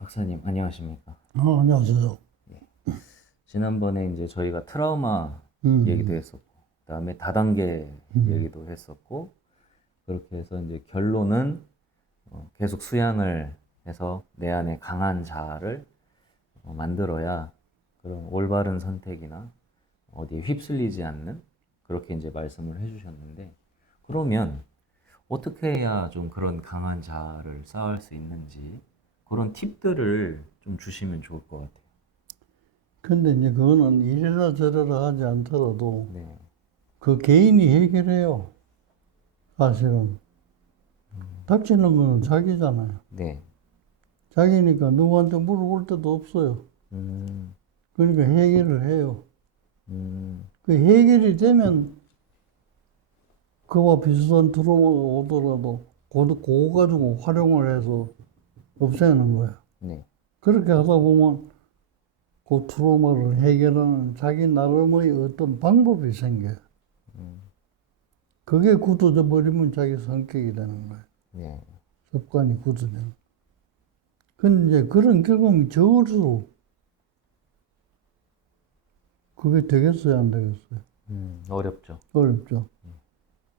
박사님, 안녕하십니까? 안녕하세요. 예. 지난번에 이제 저희가 트라우마 얘기도 음, 했었고, 그다음에 다단계 음, 얘기도 했었고, 그렇게 해서 이제 결론은 계속 수양을 해서 내 안에 강한 자아를 만들어야 그런 올바른 선택이나 어디에 휩쓸리지 않는 그렇게 이제 말씀을 해주셨는데, 그러면 어떻게 해야 좀 그런 강한 자아를 쌓을 수 있는지 그런 팁들을 좀 주시면 좋을 것 같아요. 근데 이제 그거는 이래라 저래라 하지 않더라도 네, 그 개인이 해결해요. 사실은. 닥치는 거는 자기잖아요. 네, 자기니까 누구한테 물어볼 데도 없어요. 음, 그러니까 해결을 해요. 음, 그 해결이 되면 그와 비슷한 트라우마가 오더라도 그거 가지고 활용을 해서 없애는 거예요. 네, 그렇게 하다 보면 그 트라우마를 해결하는 자기 나름의 어떤 방법이 생겨요. 그게 굳어져 버리면 자기 성격이 되는 거예요. 네, 습관이 굳어지는. 근데 이제 그런 경험이 적을수록 그게 되겠어요, 안 되겠어요? 어렵죠. 어렵죠.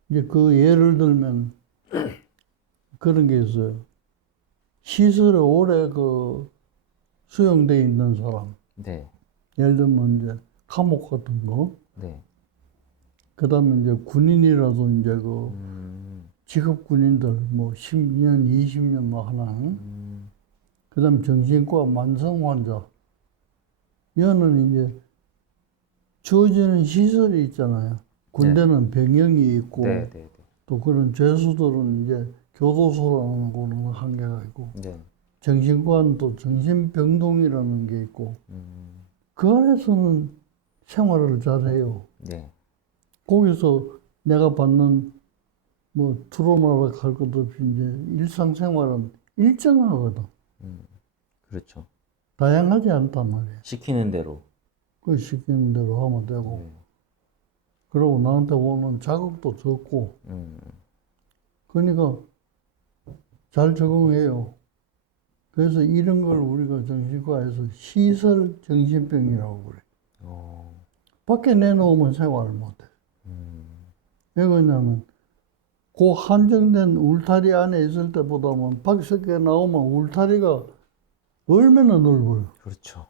이제 그 예를 들면 그런 게 있어요. 시설에 오래 수용돼 있는 사람. 네, 예를 들면 이제 감옥 같은 거. 네, 그 다음에 이제 군인이라도 이제 음, 직업 군인들 뭐 10년, 20년 막 하나. 음, 그 다음에 정신과 만성 환자. 얘는 이제 주어지는 시설이 있잖아요. 네, 군대는 병영이 네, 있고, 네, 또 그런 죄수들은 이제 교도소라는 거는 한계가 있고, 네, 네, 정신과는 또 정신병동이라는 게 있고, 음, 그 안에서는 생활을 잘해요. 네, 거기서 내가 받는 뭐 트라우마를 할 것 없이 이제 일상생활은 일정하거든. 음, 그렇죠. 다양하지 않단 말이에요. 시키는 대로, 그 시키는 대로 하면 되고, 네, 그리고 나한테 오는 자극도 적고, 음, 그러니까 잘 적응해요. 그래서 이런 걸 우리가 정신과에서 시설 정신병이라고 그래. 어, 밖에 내놓으면 생활을 못해. 음, 왜 그러냐면, 그 한정된 울타리 안에 있을 때보다는 밖에 나오면 울타리가 얼마나 넓어요. 그렇죠.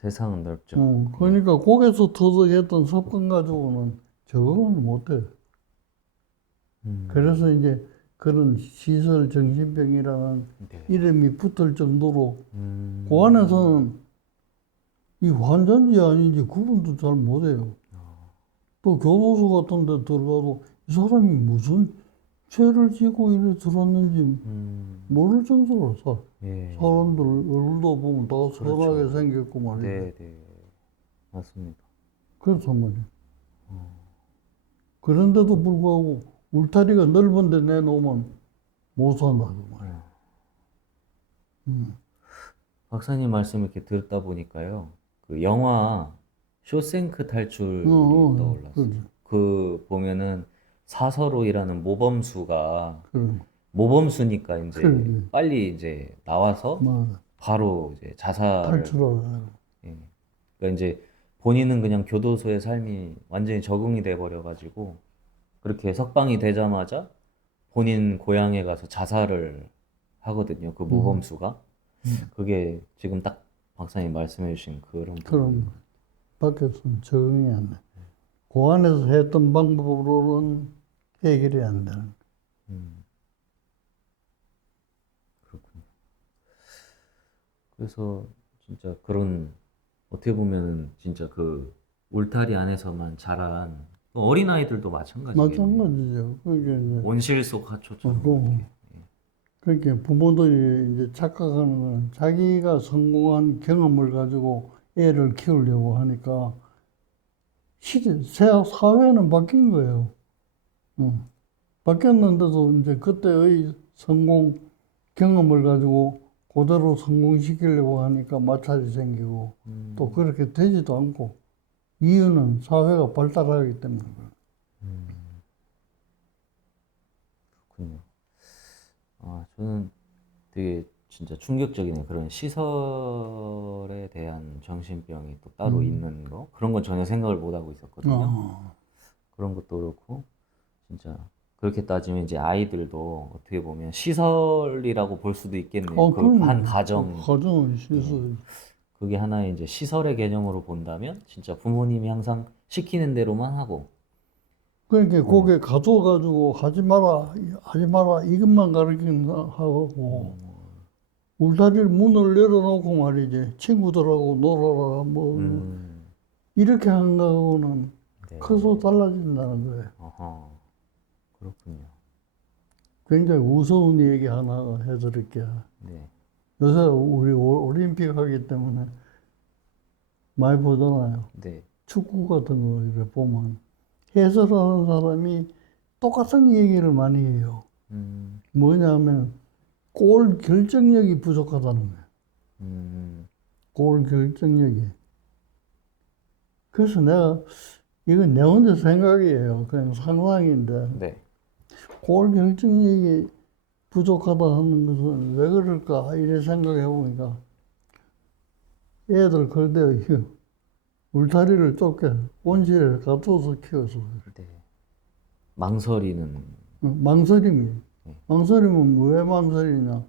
세상은 넓죠. 예, 그러니까 거기서 터득했던 습관 가지고는 적응을 못해. 음, 그래서 이제 그런 시설 정신병이라는 네, 이름이 붙을 정도로 그 음, 안에서는 이 환자인지 아닌지 구분도 잘 못해요. 또 교도소 같은 데 들어가도 이 사람이 무슨 죄를 지고 이래 들었는지 모를 정도로 예, 사람들 얼굴도 보면 다 선하게 그렇죠. 생겼고 말이지. 네, 네, 맞습니다. 그렇단 말이야. 그런데도 불구하고 울타리가 넓은 데 내놓으면 못 산다고 말이야. 음. 박사님 말씀 이렇게 듣다 보니까요. 그 영화 쇼생크 탈출이 떠올랐어요. 그래, 그 보면은 사서로이라는 모범수가 그래, 모범수니까 그래, 이제 빨리 이제 나와서 맞아. 바로 이제 자살을 탈출하라. 예. 그러니까 이제 본인은 그냥 교도소의 삶이 완전히 적응이 돼 버려 가지고 그렇게 석방이 되자마자 본인 고향에 가서 자살을 하거든요. 그 음, 모범수가. 음. 그게 지금 딱 박사님 말씀해 주신 그런 부분. 그럼 밖에서는 적응이 안 돼. 그 안에서 했던 방법으로는 해결이 안 되는. 음, 그렇군요. 그래서 진짜 그런 어떻게 보면은 진짜 그 울타리 안에서만 자란 또 어린아이들도 마찬가지겠네요. 마찬가지죠. 그게 이제, 온실 속 어, 하초처럼 그, 이렇게. 그렇게 부모들이 이제 착각하는 건 자기가 성공한 경험을 가지고 애를 키우려고 하니까 사회는 바뀐 거예요. 어. 바뀌었는데도 이제 그때의 성공 경험을 가지고 그대로 성공시키려고 하니까 마찰이 생기고 또 음, 그렇게 되지도 않고 이유는 사회가 발달하기 때문에 그래요. 그렇군요. 아, 저는 되게 진짜 충격적이네. 그런 시설에 대한 정신병이 또 따로 있는 거. 그런 건 전혀 생각을 못 하고 있었거든요. 어, 그런 것도 그렇고, 진짜 그렇게 따지면 이제 아이들도 어떻게 보면 시설이라고 볼 수도 있겠네요. 그 한 그럼요. 가정, 가정을 예, 씻어야지. 그게 하나의 이제 시설의 개념으로 본다면 진짜 부모님이 항상 시키는 대로만 하고, 그러니까 음, 거기에 가둬가지고 하지 마라, 하지 마라, 이것만 가르치는 하고, 울타리를 문을 열어놓고 말이지, 친구들하고 놀아라, 뭐, 음, 이렇게 한 거하고는 네, 커서 달라진다는 거예요. 어허, 그렇군요. 굉장히 무서운 얘기 하나 해드릴게요. 네, 요새 우리 올림픽 하기 때문에 많이 보잖아요. 네, 축구 같은 거 이렇게 보면 해설하는 사람이 똑같은 얘기를 많이 해요. 음, 뭐냐면 골 결정력이 부족하다는 거예요. 음, 골 결정력이. 그래서 내가 이건 내 혼자 생각이에요. 그냥 상상인데 네, 골 결정력이 부족하다 하는 것은 왜 그럴까 이래 생각해 보니까 애들 그때 울타리를 좁게 온실에 가둬서 키워서 네. 망설이는, 망설임이. 망설임은 왜 망설이냐?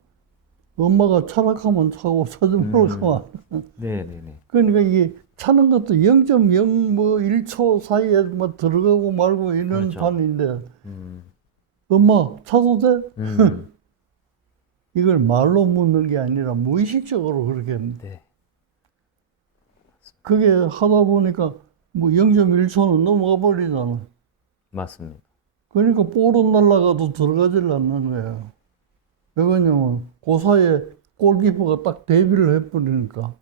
엄마가 차락하면 차고 차지 말고 하면. 네, 네, 네. 그러니까 이게 차는 것도 0.0 뭐 1초 사이에 뭐 들어가고 말고 이런 그렇죠. 판인데 음, 엄마 차도 돼? 음, 이걸 말로 묻는 게 아니라 무의식적으로 그렇게 네, 그게 하다 보니까 뭐 0.1초는 넘어가 버리잖아. 맞습니다. 그러니까 볼은 날아가도 들어가질 않는 거예요. 왜 그러냐면 그 사이에 골키퍼가 딱 대비를 해버리니까.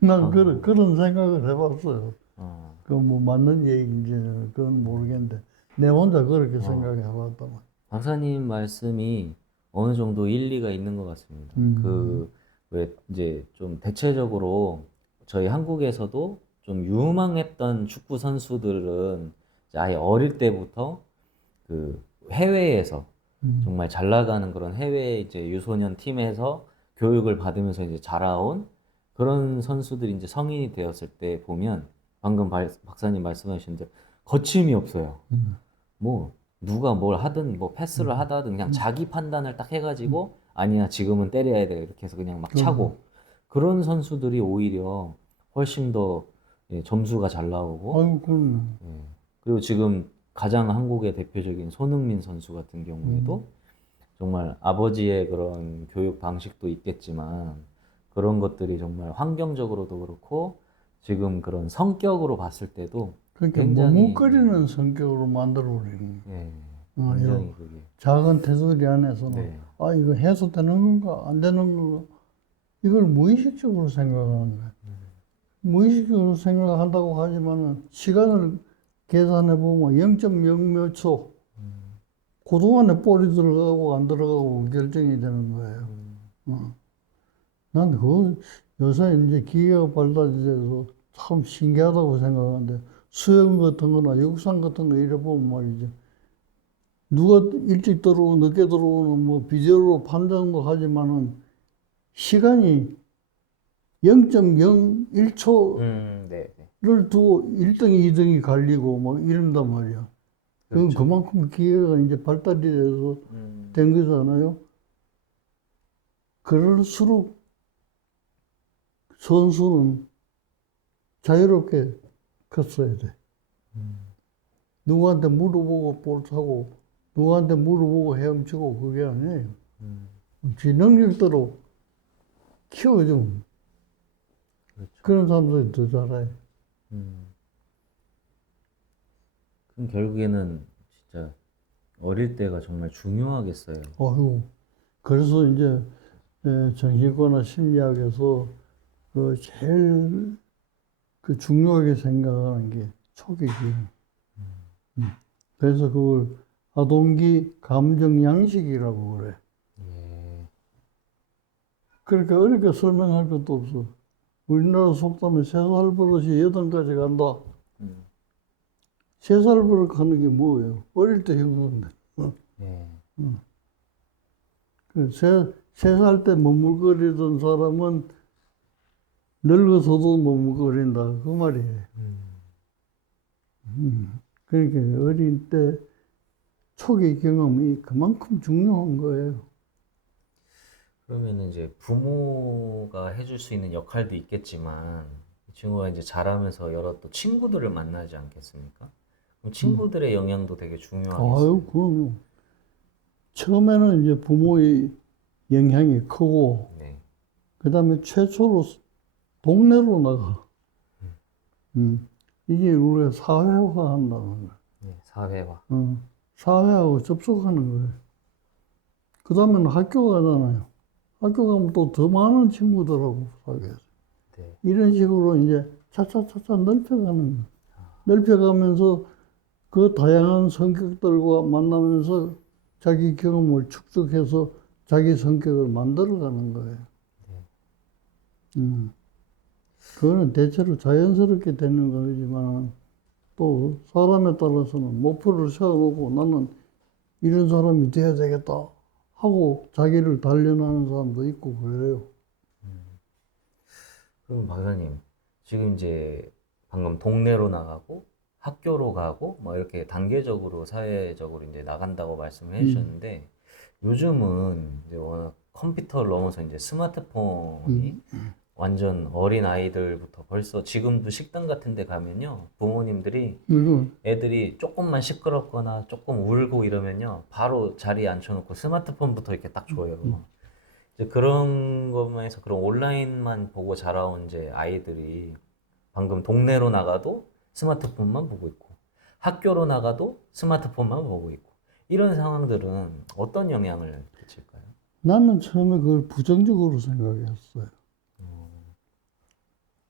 난 그런 생각을 해봤어요. 어, 그 뭐 맞는 얘기인지는 그건 모르겠는데 내 혼자 그렇게 어. 생각해 봤다만. 박사님 말씀이 어느 정도 일리가 있는 것 같습니다. 음, 왜 이제 좀 대체적으로 저희 한국에서도 좀 유망했던 축구 선수들은 이제 아예 어릴 때부터 그 해외에서 음, 정말 잘 나가는 그런 해외 이제 유소년 팀에서 교육을 받으면서 이제 자라온 그런 선수들이 이제 성인이 되었을 때 보면 방금 박사님 말씀하신 대로 거침이 없어요. 음, 뭐 누가 뭘 하든 뭐 패스를 하다든 그냥 자기 판단을 딱 해가지고 아니야 지금은 때려야 돼 이렇게 해서 그냥 막 그, 차고 그런 선수들이 오히려 훨씬 더 예, 점수가 잘 나오고 아이고, 그럼, 예. 그리고 지금 가장 한국의 대표적인 손흥민 선수 같은 경우에도 정말 아버지의 그런 교육 방식도 있겠지만 그런 것들이 정말 환경적으로도 그렇고 지금 그런 성격으로 봤을 때도 그렇게 굉장히 머뭇거리는 성격으로 만들어버리는 예, 거예요. 굉장히 그게 작은 테두리 안에서는 네. 아 이거 해도 되는 건가 안 되는 건가 이걸 무의식적으로 생각하는 거예요. 무의식적으로 생각한다고 하지만은 시간을 계산해 보면 0.0 몇 초 그동안에 볼이 들어가고 안 들어가고 결정이 되는 거예요. 어. 난 그 요새 이제 기계가 발달돼서 참 신기하다고 생각하는데 수영 같은 거나 육상 같은 거 이래 보면 말이죠. 누가 일찍 들어오고 늦게 들어오는 뭐 비주얼로 판정도 하지만은 시간이 0.01초를 네, 네. 두고 1등, 2등이 갈리고 뭐 이런단 말이야. 그건 그렇죠. 그만큼 기계가 이제 발달이 돼서 음, 된 거잖아요. 그럴수록 선수는 자유롭게 컸어야 돼. 누구한테 물어보고 볼 차고, 누구한테 물어보고 헤엄치고 그게 아니에요. 음, 지 능력대로 키워주면 그렇죠. 그런 사람들이 더 잘해. 음. 그럼 결국에는 진짜 어릴 때가 정말 중요하겠어요. 아이고. 그래서 이제 정신과나 심리학에서 그 제일 그 중요하게 생각하는 게 초기기. 그래서 그걸 아동기 감정 양식이라고 그래. 예. 그렇게 어렵게 설명할 것도 없어. 우리나라 속담에 3살 버릇이 8까지 간다. 음, 3살 버릇 하는 게 뭐예요? 어릴 때 형성돼. 예. 세 살 때 머물거리던 사람은 늙어서도 머물거린다. 그 말이에요. 그러니까 어린 때 초기 경험이 그만큼 중요한 거예요. 그러면 이제 부모가 해줄 수 있는 역할도 있겠지만 이 친구가 이제 자라면서 여러 또 친구들을 만나지 않겠습니까? 그럼 친구들의 영향도 되게 중요하겠어요. 아유, 그럼요. 처음에는 이제 부모의 영향이 크고, 네. 그 다음에 최초로 동네로 나가. 이게 우리가 사회화 한다는 거야. 네, 사회화. 사회하고 접촉하는 거예요. 그 다음에는 학교 가잖아요. 학교 가면 또 더 많은 친구들하고 사귀어요. 네. 이런 식으로 이제 차차차차 넓혀가는 거예요. 넓혀가면서 그 다양한 성격들과 만나면서 자기 경험을 축적해서 자기 성격을 만들어가는 거예요. 그거는 대체로 자연스럽게 되는 거지만 또 사람에 따라서는 목표를 세워놓고 나는 이런 사람이 돼야 되겠다 하고 자기를 단련하는 사람도 있고 그래요. 그럼 박사님, 지금 이제 방금 동네로 나가고 학교로 가고 뭐 이렇게 단계적으로 사회적으로 이제 나간다고 말씀을 해주셨는데 요즘은 이제 워낙 컴퓨터를 넘어서 이제 스마트폰이 완전 어린 아이들부터 벌써 지금도 식당 같은 데 가면요 부모님들이 이거 애들이 조금만 시끄럽거나 조금 울고 이러면요 바로 자리에 앉혀놓고 스마트폰부터 이렇게 딱 줘요. 이제 그런 것만 해서 그런 온라인만 보고 자라온 이제 아이들이 방금 동네로 나가도 스마트폰만 보고 있고 학교로 나가도 스마트폰만 보고 있고 이런 상황들은 어떤 영향을 끼칠까요? 나는 처음에 그걸 부정적으로 생각했어요.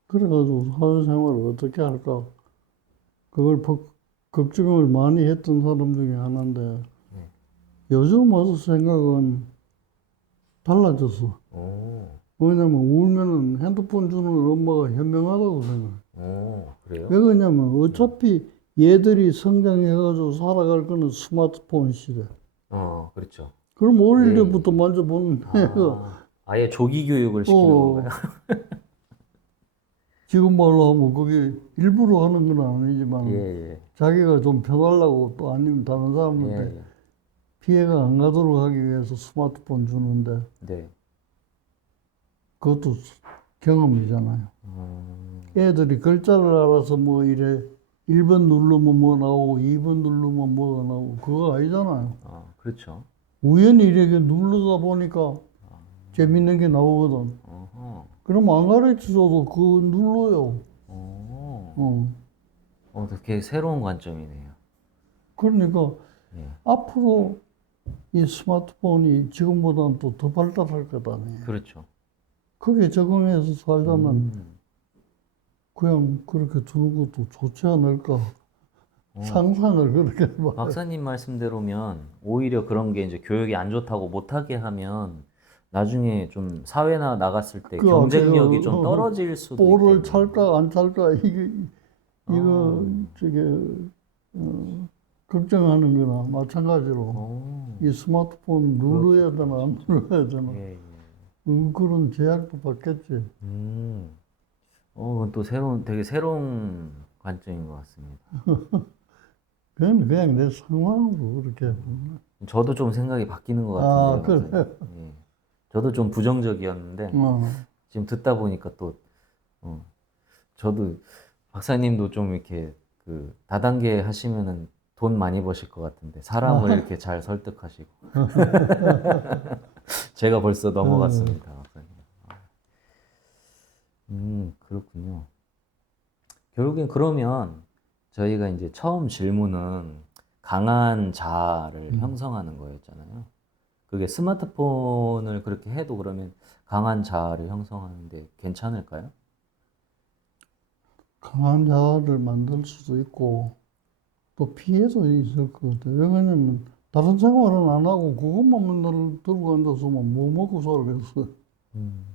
그래가지고 사회생활을 어떻게 할까? 그걸 걱정을 많이 했던 사람 중에 하나인데 네. 요즘 와서 생각은 달라졌어. 오, 왜냐면 울면은 핸드폰 주는 엄마가 현명하다고 생각해. 그래요? 왜 그러냐면 어차피 얘들이 성장해가지고 살아갈 거는 스마트폰 시대. 그렇죠. 그럼 어릴 예, 때부터 만져보는 애가 아예 조기 교육을 시키는 건가요? 지금 말로 하면 그게 일부러 하는 건 예, 아니지만 예, 자기가 좀 편하려고 또 아니면 다른 사람한테 예, 피해가 안 가도록 하기 위해서 스마트폰 주는데 네. 그것도 경험이잖아요. 애들이 글자를 알아서 뭐 이래 1번 누르면 뭐 나오고 2번 누르면 뭐가 나오고 그거 아니잖아요. 그렇죠. 우연히 이렇게 누르다 보니까 재밌는 게 나오거든. 어허, 그럼 안 가르쳐줘도 그거 눌러요. 오, 어. 되게 새로운 관점이네요. 그러니까 예, 앞으로 이 스마트폰이 지금보다는 또 더 발달할 거다네. 그렇죠. 거기에 적응해서 살자면 음, 그냥 그렇게 두는 것도 좋지 않을까. 어, 상상을 그렇게 해봐. 박사님 말씀대로면 오히려 그런 게 이제 교육이 안 좋다고 못하게 하면 나중에 좀 사회나 나갔을 때 그 앞에 경쟁력이 좀 떨어질 수도 볼을 있겠네요. 찰까 안 찰까 이거 어, 저게 걱정하는 거나 마찬가지로 오, 이 스마트폰 눌러야 되나 안 눌러야 되나 예, 예. 그런 제약도 받겠지. 음, 그건 또 되게 새로운 관점인 것 같습니다. 그건 그냥 내 상황으로 그렇게. 저도 좀 생각이 바뀌는 것 아, 같은데요, 그래. 박사님. 예. 저도 좀 부정적이었는데 어. 지금 듣다 보니까 또 어, 저도 박사님도 좀 이렇게 그 다단계 하시면은 돈 많이 버실 것 같은데 사람을 이렇게 잘 설득하시고 제가 벌써 넘어갔습니다, 박사님. 그렇군요. 결국엔 그러면 저희가 이제 처음 질문은 강한 자아를 형성하는 거였잖아요. 그게 스마트폰을 그렇게 해도 그러면 강한 자아를 형성하는데 괜찮을까요? 강한 자아를 만들 수도 있고 또 피해도 있을 것 같아요. 왜 그러냐면 다른 생활은 안 하고 그것만 맨날 들고 앉아서만 뭐 먹고 살겠어. 음,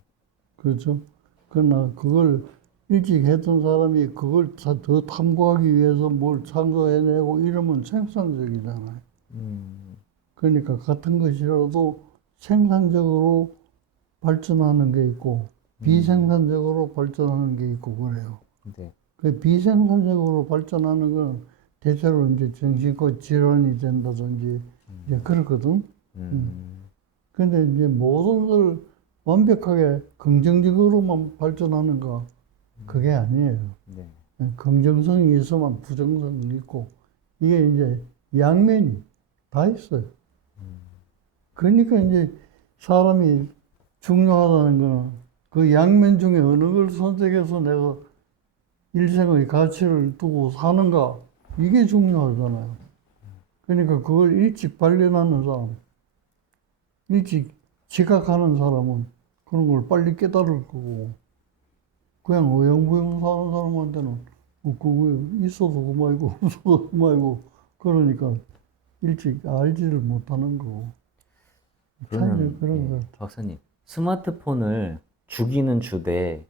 그렇죠? 그러나 그걸 일찍 했던 사람이 그걸 더 탐구하기 위해서 뭘 창조해내고 이러면 생산적이잖아요. 음, 그러니까 같은 것이라도 생산적으로 발전하는 게 있고 비생산적으로 발전하는 게 있고 그래요. 네. 그 비생산적으로 발전하는 건 대체로 이제 정신과 질환이 된다든지 이제 그렇거든. 근데 이제 모든 걸 완벽하게 긍정적으로만 발전하는가 그게 아니에요. 네. 긍정성이 있어만 부정성이 있고 이게 이제 양면이 다 있어요. 그러니까 이제 사람이 중요하다는 거는 그 양면 중에 어느 걸 선택해서 내가 일생의 가치를 두고 사는가 이게 중요하잖아요. 그러니까 그걸 일찍 발견하는 사람, 일찍 지각하는 사람은 그런 걸 빨리 깨달을 거고 그냥 어영부영 사는 사람한테는 그거 있어도 그만이고 없어도 그만이고 그러니까 일찍 알지를 못하는 거고 차이가 그러면 그런 거 예, 같아요. 박사님, 스마트폰을 주기는 주되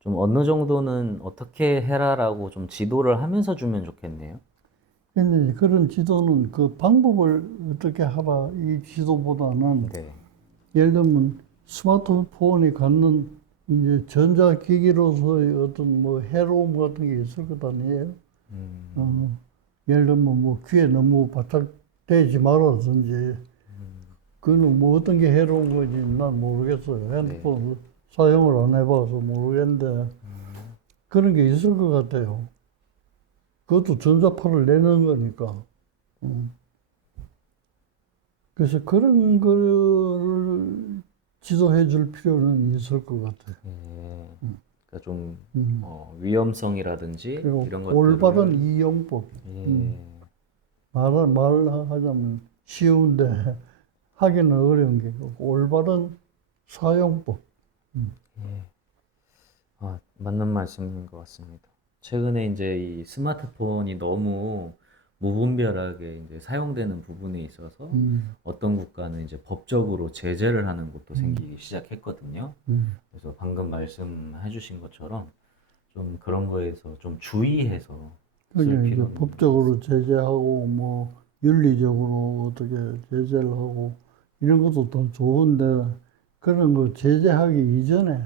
좀 어느 정도는 어떻게 해라라고 좀 지도를 하면서 주면 좋겠네요. 근데 이제 그런 지도는 그 방법을 어떻게 하라 이 지도보다는 네. 예를 들면 스마트폰이 갖는 이제 전자기기로서의 어떤 뭐 해로움 같은 게 있을 것 아니에요? 어, 예를 들면 뭐 귀에 너무 바짝 대지 말아든지 그거는 뭐 어떤 게 해로운 건지 난 모르겠어요. 네. 핸드폰 사용을 안 해봐서 모르겠는데 그런 게 있을 것 같아요. 그것도 전자파를 내는 거니까. 음. 그래서 그런 거를 지도해 줄 필요는 있을 것 같아요. 예. 그러니까 좀 음. 위험성이라든지 그리고 이런 올바른 것들을 이용법. 예. 말하자면 쉬운데 하기는 어려운 게 올바른 사용법. 예. 맞는 말씀인 것 같습니다. 최근에 이제 이 스마트폰이 너무 무분별하게 이제 사용되는 부분에 있어서 음, 어떤 국가는 이제 법적으로 제재를 하는 곳도 음, 생기기 시작했거든요. 음. 그래서 방금 말씀해 주신 것처럼 좀 그런 거에서 좀 주의해서 쓸 그게 이제 필요는 있는 것 법적으로 같습니다. 제재하고 뭐 윤리적으로 어떻게 제재를 하고 이런 것도 더 좋은데 그런 거 제재하기 이전에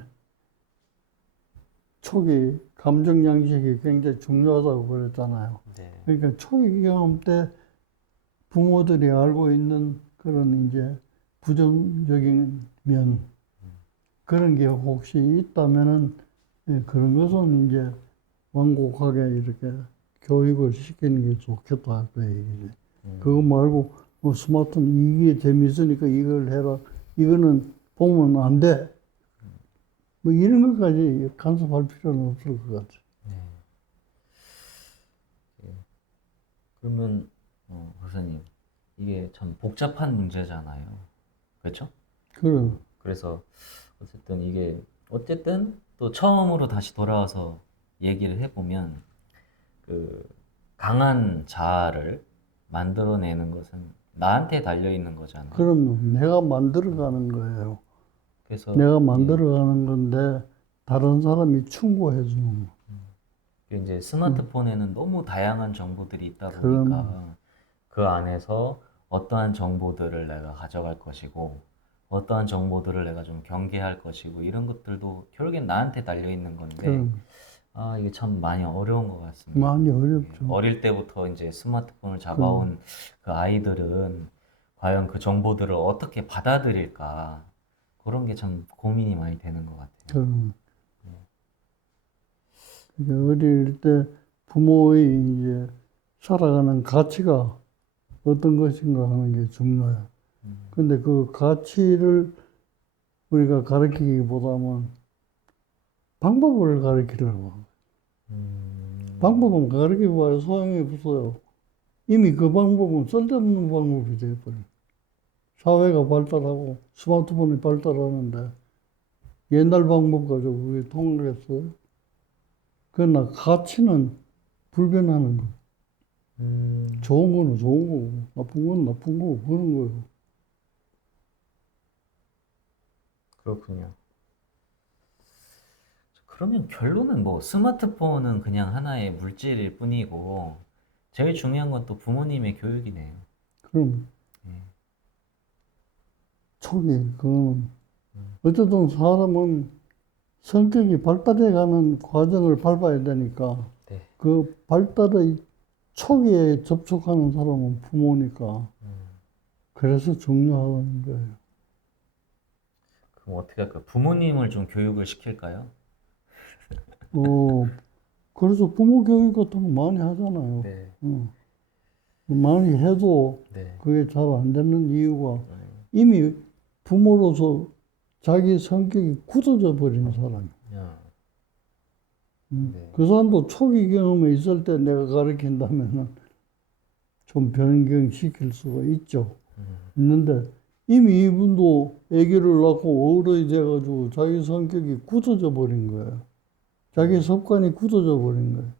초기 감정 양식이 굉장히 중요하다고 그랬잖아요. 네. 그러니까 초기 경험 때 부모들이 알고 있는 그런 이제 부정적인 면 그런 게 혹시 있다면은 예, 그런 것은 이제 완곡하게 이렇게 교육을 시키는 게 좋겠다 그 얘기지. 그거 말고 뭐 스마트폰 이게 재밌으니까 이걸 해라. 이거는 보면 안 돼. 뭐 이런 것까지 간섭할 필요는 없을 것 같아. 그러면 박사님 이게 참 복잡한 문제잖아요. 그렇죠? 그런 그래서 어쨌든 이게 어쨌든 또 처음으로 다시 돌아와서 얘기를 해보면 그 강한 자아를 만들어내는 것은 나한테 달려 있는 거잖아요. 그러면 내가 만들어가는 거예요. 그래서 내가 예, 만들어가는 건데 다른 사람이 충고해 주는 거. 이제 음, 스마트폰에는 너무 다양한 정보들이 있다 그럼 보니까 그 안에서 어떠한 정보들을 내가 가져갈 것이고 어떠한 정보들을 내가 좀 경계할 것이고 이런 것들도 결국엔 나한테 달려 있는 건데 그럼 이게 참 많이 어려운 것 같습니다. 많이 예, 어렵죠. 어릴 때부터 이제 스마트폰을 그 잡아온 그 아이들은 과연 그 정보들을 어떻게 받아들일까 그런 게 참 고민이 많이 되는 것 같아요. 그 어릴 때 부모의 이제 살아가는 가치가 어떤 것인가 하는 게 중요해요. 근데 그 가치를 우리가 가르치기보다는 방법을 가르치려고. 방법은 가르치고 봐야 소용이 없어요. 이미 그 방법은 쓸데없는 방법이 돼버려요. 사회가 발달하고 스마트폰이 발달하는데 옛날 방법 가지고 그게 통하겠어요? 그러나 가치는 불변하는 거. 좋은 거는 좋은 거고, 나쁜 건 나쁜 거고, 그런 거예요. 그렇군요. 그러면 결론은 뭐 스마트폰은 그냥 하나의 물질일 뿐이고 제일 중요한 건 또 부모님의 교육이네요. 그럼 초기, 어쨌든 사람은 성격이 발달해가는 과정을 밟아야 되니까, 네. 그 발달의 초기에 접촉하는 사람은 부모니까, 그래서 중요하다는 거예요. 그럼 어떻게 할까요? 부모님을 좀 교육을 시킬까요? 그래서 부모 교육 같은 거 많이 하잖아요. 네. 많이 해도 네. 그게 잘 안 되는 이유가 이미 부모로서 자기 성격이 굳어져 버린 사람이에요. 야. 네. 그 사람도 초기 경험에 있을 때 내가 가르친다면은 좀 변경시킬 수가 있죠. 있는데 이미 이분도 아기를 낳고 어른이 돼가지고 자기 성격이 굳어져 버린 거예요. 자기 습관이 굳어져 버린 거예요.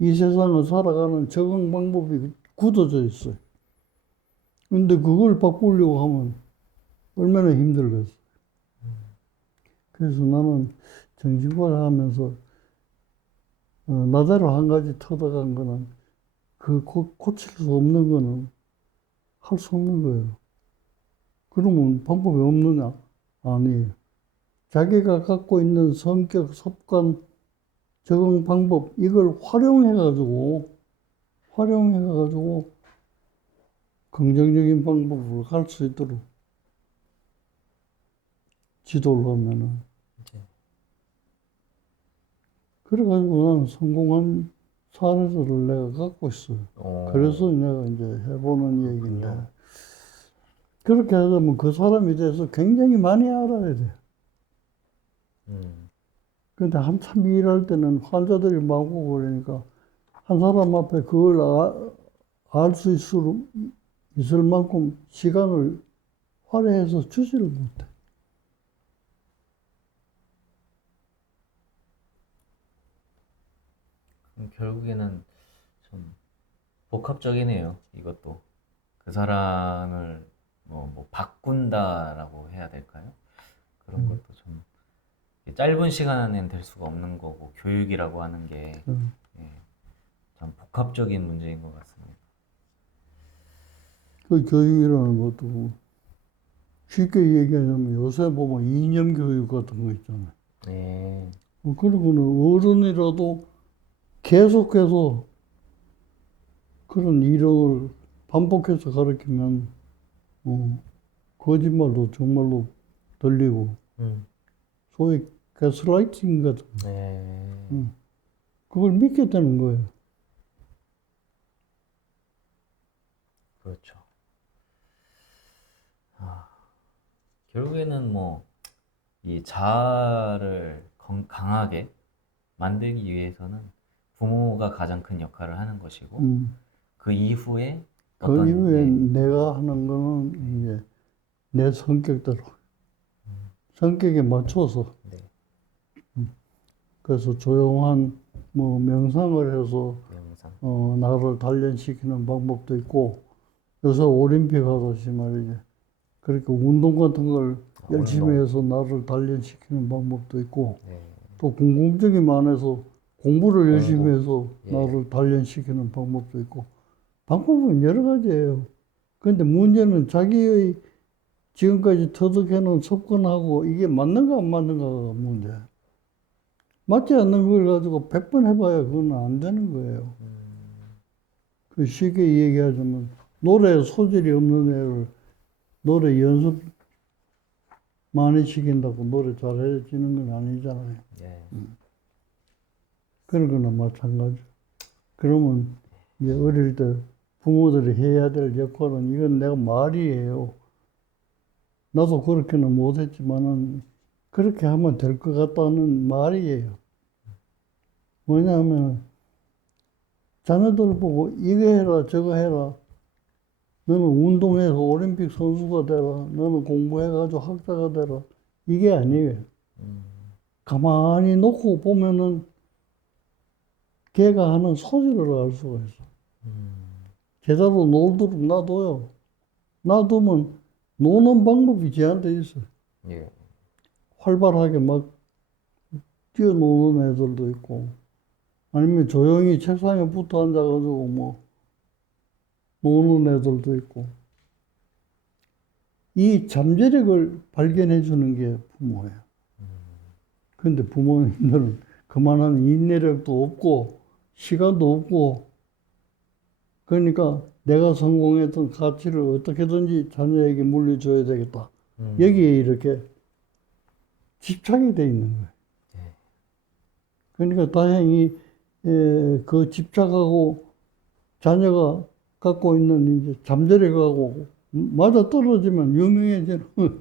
이 세상을 살아가는 적응 방법이 굳어져 있어요. 근데 그걸 바꾸려고 하면 얼마나 힘들겠어요. 그래서 나는 정신과를 하면서 나대로 한 가지 터득한 거는 그 고칠 수 없는 거는 할 수 없는 거예요. 그러면 방법이 없느냐? 아니에요. 자기가 갖고 있는 성격, 습관, 적응 방법, 이걸 활용해가지고 긍정적인 방법으로 갈 수 있도록 지도를 하면은. 그래가지고 나는 성공한 사례들을 내가 갖고 있어요. 그래서 내가 이제 해보는 얘기인데. 그렇게 하려면 그 사람에 대해서 굉장히 많이 알아야 돼. 근데 한참 일할 때는 환자들이 많고 그러니까 한 사람 앞에 그걸 알 수 있을 만큼 시간을 할애해서 주지를 못해. 결국에는 좀 복합적이네요. 이것도 그 사람을 뭐 바꾼다라고 해야 될까요? 그런 것도 좀 짧은 시간 안에는 될 수가 없는 거고 교육이라고 하는 게 예, 참 복합적인 문제인 것 같습니다. 그 교육이라는 것도 쉽게 얘기하자면 요새 보면 이념 교육 같은 거 있잖아요. 네. 그러고는 어른이라도 계속해서 그런 이론을 반복해서 가르치면 거짓말도 정말로 들리고 소위 가스라이팅 같은 거. 네. 그걸 믿게 되는 거예요. 그렇죠. 결국에는 뭐 이 자아를 강하게 만들기 위해서는 부모가 가장 큰 역할을 하는 것이고 그 이후에 그 이후에 예, 내가 하는 거는 이제 내 성격대로 성격에 맞춰서 네, 그래서 조용한 뭐 명상을 해서 영상. 나를 단련시키는 방법도 있고 요새 올림픽 하듯이 말이지 그렇게 운동 같은 걸 열심히 운동. 해서 나를 단련시키는 방법도 있고 네. 또 궁금증이 많아서 공부를 열심히 해서 예. 나를 단련시키는 방법도 있고 방법은 여러 가지예요. 그런데 문제는 자기의 지금까지 터득해놓은 습관하고 이게 맞는가 안 맞는가가 문제야. 맞지 않는 걸 가지고 100번 해봐야 그건 안 되는 거예요. 그 쉽게 얘기하자면 노래에 소질이 없는 애를 노래 연습 많이 시킨다고 노래 잘해지는 건 아니잖아요. 예. 그런 거나 마찬가지. 그러면 이제 어릴 때 부모들이 해야 될 역할은 이건 내가 말이에요. 나도 그렇게는 못했지만은 그렇게 하면 될 것 같다는 말이에요. 뭐냐면 자녀들 보고 이거 해라 저거 해라. 너는 운동해서 올림픽 선수가 되라. 너는 공부해가지고 학자가 되라. 이게 아니에요. 가만히 놓고 보면은 걔가 하는 소질을 알 수가 있어. 제대로 놀도록 놔둬요. 놔두면 노는 방법이 쟤한테 있어. 예. 활발하게 막 뛰어노는 애들도 있고, 아니면 조용히 책상에 붙어 앉아가지고 뭐 노는 애들도 있고. 이 잠재력을 발견해 주는 게 부모예요. 근데 부모님들은 그만한 인내력도 없고, 시간도 없고, 그러니까 내가 성공했던 가치를 어떻게든지 자녀에게 물려줘야 되겠다. 여기에 이렇게 집착이 돼 있는 거예요. 그러니까 다행히 그 집착하고 자녀가 갖고 있는 이제 잠재력하고 맞아 떨어지면 유명해지는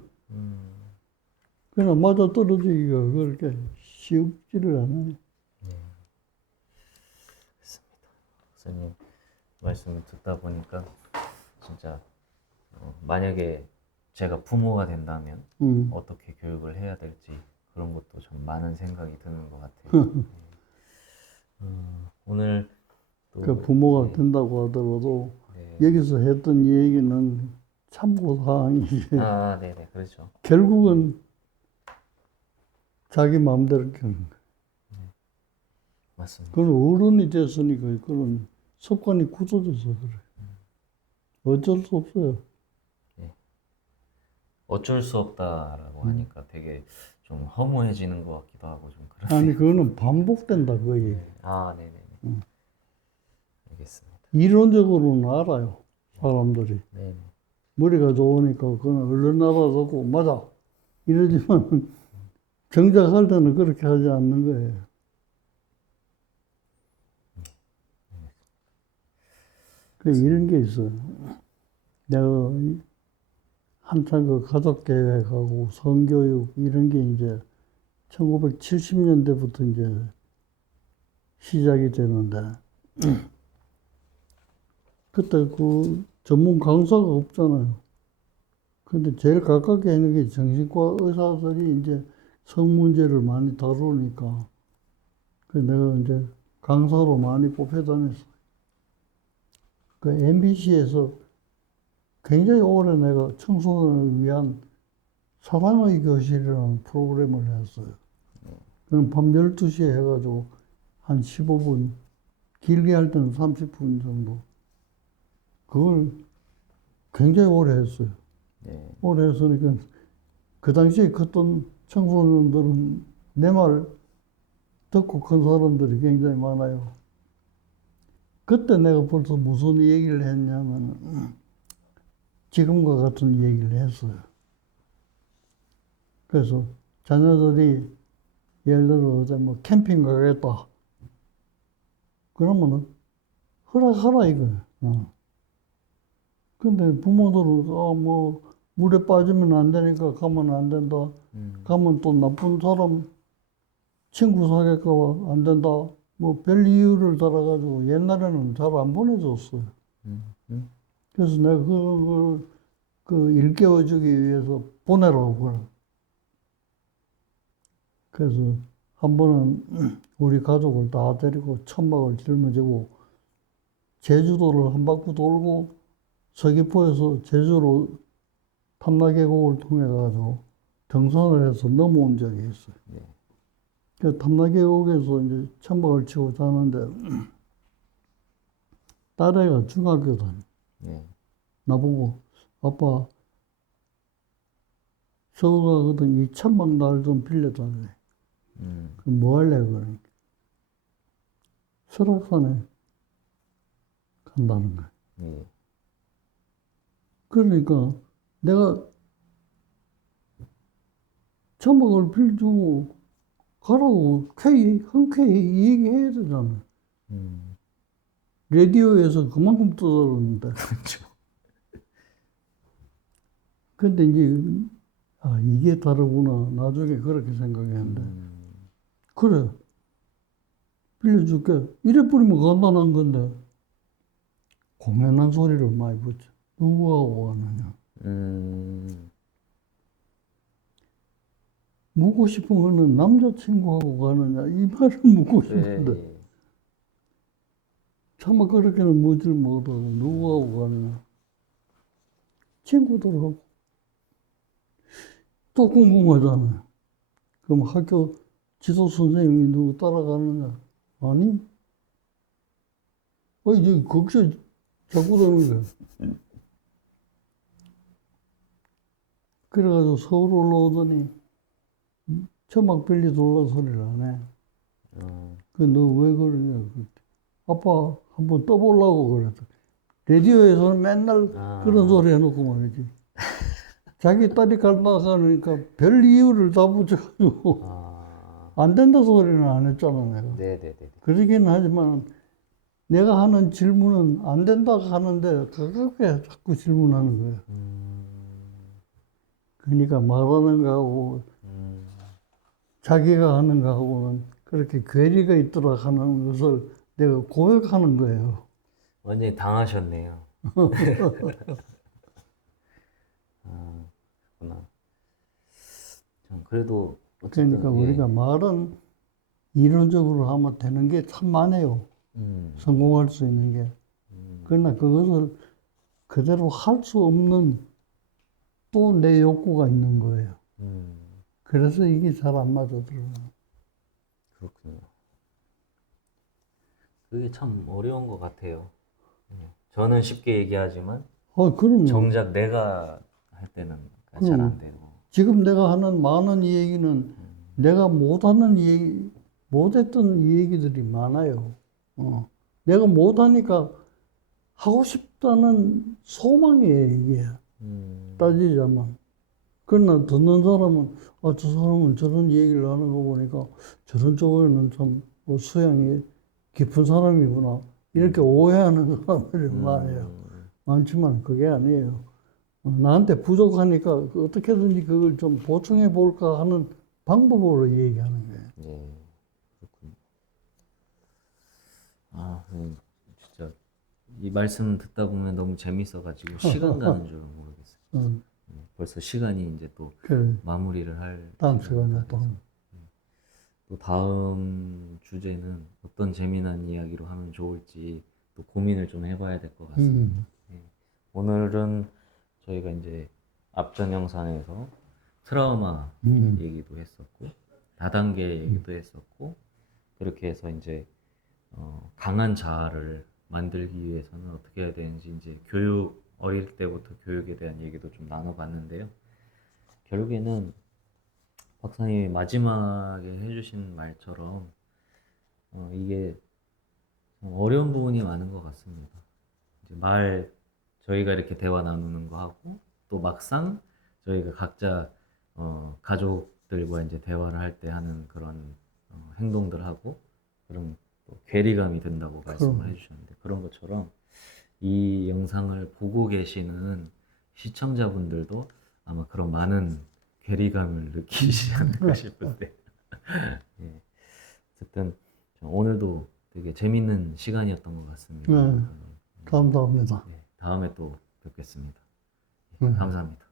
그러나 맞아 떨어지기가 그렇게 쉽지를 않아요. 교수님 말씀을 듣다 보니까 진짜 만약에 제가 부모가 된다면 어떻게 교육을 해야 될지 그런 것도 좀 많은 생각이 드는 것 같아요. 오늘 또 그 부모가 네, 된다고 하더라도 네. 여기서 했던 얘기는 참고 사항이지. 네네, 그렇죠. 결국은 자기 마음대로 켜는 거예요. 맞습니다. 그건 어른이 됐으니까 그런 습관이 굳어져서 그래. 어쩔 수 없어요. 어쩔 수 없다라고 하니까 되게 좀 허무해지는 것 같기도 하고 좀 그런. 아니, 그거는 반복된다, 거의. 네네네. 알겠습니다. 이론적으로는 알아요, 사람들이. 네네. 머리가 좋으니까 그건 얼른 알아듣고, 맞아. 이러지만 정작 할 때는 그렇게 하지 않는 거예요. 이런 게 있어요. 내가 한참 그 가족 계획하고 성교육 이런 게 이제 1970년대부터 이제 시작이 되는데, 그때 그 전문 강사가 없잖아요. 근데 제일 가깝게 있는 게 정신과 의사들이 이제 성 문제를 많이 다루니까, 그 내가 이제 강사로 많이 뽑혀 다녔어요. 그 MBC에서 굉장히 오래 내가 청소년을 위한 사랑의 교실이라는 프로그램을 했어요. 그럼 밤 12시에 해가지고 한 15분, 길게 할 때는 30분 정도. 그걸 굉장히 오래 했어요. 네. 오래 했으니까 그 당시에 컸던 청소년들은 내 말 듣고 큰 사람들이 굉장히 많아요. 그때 내가 벌써 무슨 얘기를 했냐면 지금과 같은 얘기를 했어요. 그래서 자녀들이 예를 들어 어제 뭐 캠핑 가겠다. 그러면은 허락하라 이거예요. 근데 부모들은 뭐 물에 빠지면 안 되니까 가면 안 된다. 가면 또 나쁜 사람 친구 사귈까 봐 안 된다. 뭐 별 이유를 달아가지고 옛날에는 잘 안 보내줬어요. 그래서 내가 그 일깨워주기 위해서 보내라고 그래. 그래서 한 번은 우리 가족을 다 데리고 천막을 짊어지고 제주도를 한 바퀴 돌고 서귀포에서 제주로 탐라계곡을 통해 가지고 등산을 해서 넘어온 적이 있어요. 그 탐라계곡에서 이제 천막을 치고 자는데 딸애가 중학교 다녀. 나보고 아빠 서울 가거든 이 천막 날 좀 빌려달래. 그럼 뭐 할래 그러니까 설악산에 간다는 거야. 그러니까 내가 천막을 빌려주고 가라고 흔쾌히 얘기해야 되잖아. 라디오에서 그만큼 떠들었는데. 그렇죠. 근데 이제 이게 다르구나. 나중에 그렇게 생각했는데. 그래. 빌려줄게. 이래 뿌리면 간단한 건데. 공연한 소리를 많이 붙여. 누구하고 가느냐. 묻고 싶은 거는 남자친구하고 가느냐. 이 말을 묻고 싶은데. 차마 그렇게는 묻질 못하고 누구하고 가느냐. 친구들하고. 또 궁금하잖아요. 그럼 학교 지도 선생님이 누구 따라가느냐? 아니? 이제 거기서 자꾸 되는 거야. 그래가지고 서울 올라오더니 처막 별리 돌라 소리를 안 해. 그 너 왜 그러냐. 아빠 한번 떠보려고 그랬어. 라디오에서는 맨날 그런 소리 해놓고 말이지. 자기 딸이 갈나가니까 별 이유를 다 붙여가지고 안 된다 소리는 안 했잖아 내가. 네네네. 그러긴 하지만 내가 하는 질문은 안 된다 하는데 그렇게 자꾸 질문하는 거야. 그러니까 말하는 거하고 자기가 하는 거하고는 그렇게 괴리가 있더라 하는 것을 내가 고백하는 거예요. 완전히 당하셨네요. 그렇구나. 참 그래도 어쨌든 그러니까 예. 우리가 말은 이론적으로 하면 되는 게 참 많아요. 성공할 수 있는 게. 그러나 그것을 그대로 할 수 없는 또 내 욕구가 있는 거예요. 그래서 이게 잘 안 맞아들어요. 그렇군요. 그게 참 어려운 것 같아요. 저는 쉽게 얘기하지만 그럼요. 정작 내가 할 때는 잘 안 되고. 지금 내가 하는 많은 이 얘기는 내가 못하는 얘기, 못했던 이 얘기들이 많아요. 내가 못하니까 하고 싶다는 소망이에요, 이게. 따지자면. 그러나 듣는 사람은, 저 사람은 저런 얘기를 하는 거 보니까 저런 쪽에는 참 수양이 깊은 사람이구나. 이렇게 오해하는 사람들이 많아요. 많지만 그게 아니에요. 나한테 부족하니까 어떻게든지 그걸 좀 보충해 볼까 하는 방법으로 얘기하는 거예요. 예, 그렇군요. 진짜 이 말씀 듣다 보면 너무 재밌어가지고 시간 가는 줄 모르겠어요. 벌써 시간이 이제 또 그래, 마무리를 할 다음 시간이 시간에 다 또. 돼서 또 다음 주제는 어떤 재미난 이야기로 하면 좋을지 또 고민을 좀 해봐야 될 것 같습니다. 예. 오늘은 저희가 이제 앞전 영상에서 트라우마 얘기도 했었고 다단계 얘기도 했었고 그렇게 해서 이제 강한 자아를 만들기 위해서는 어떻게 해야 되는지 이제 교육 어릴 때부터 교육에 대한 얘기도 좀 나눠봤는데요. 결국에는 박사님이 마지막에 해주신 말처럼 이게 어려운 부분이 많은 것 같습니다. 이제 저희가 이렇게 대화 나누는 거 하고 또 막상 저희가 각자 가족들과 이제 대화를 할 때 하는 그런 행동들하고 그런 또 괴리감이 든다고 말씀을 해주셨는데 그런 것처럼 이 영상을 보고 계시는 시청자분들도 아마 그런 많은 괴리감을 느끼시지 않을까 싶은데 예. 어쨌든 오늘도 되게 재밌는 시간이었던 것 같습니다. 감사합니다. 다음에 또 뵙겠습니다. 네. 감사합니다.